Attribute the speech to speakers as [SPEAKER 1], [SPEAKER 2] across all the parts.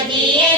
[SPEAKER 1] பகவதியே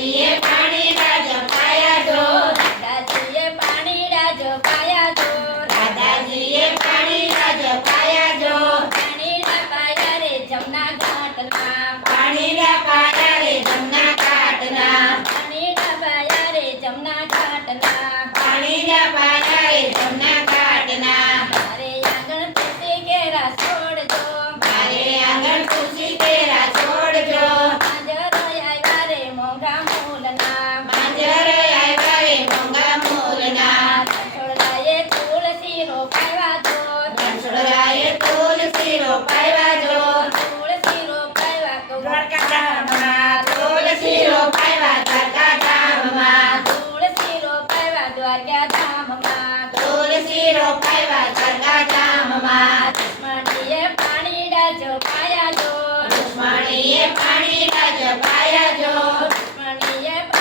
[SPEAKER 1] ધરતીએ પાણી રાજો પાયા જો
[SPEAKER 2] દાદાજીએ પાણી રાજો પાયા જો
[SPEAKER 1] દાદાજીએ પાણી રાજો પાયા જો
[SPEAKER 2] પાણી ના પાયા રે જમના ઘાટના
[SPEAKER 1] પાણી ના પાયા રે જમના ઘાટના
[SPEAKER 2] પાણી ના પાયા રે જમના ઘાટના રાજપાયા જો
[SPEAKER 1] દુશ્મણીએ પાણી રાજપાયા જો
[SPEAKER 2] દુશ્મણીએ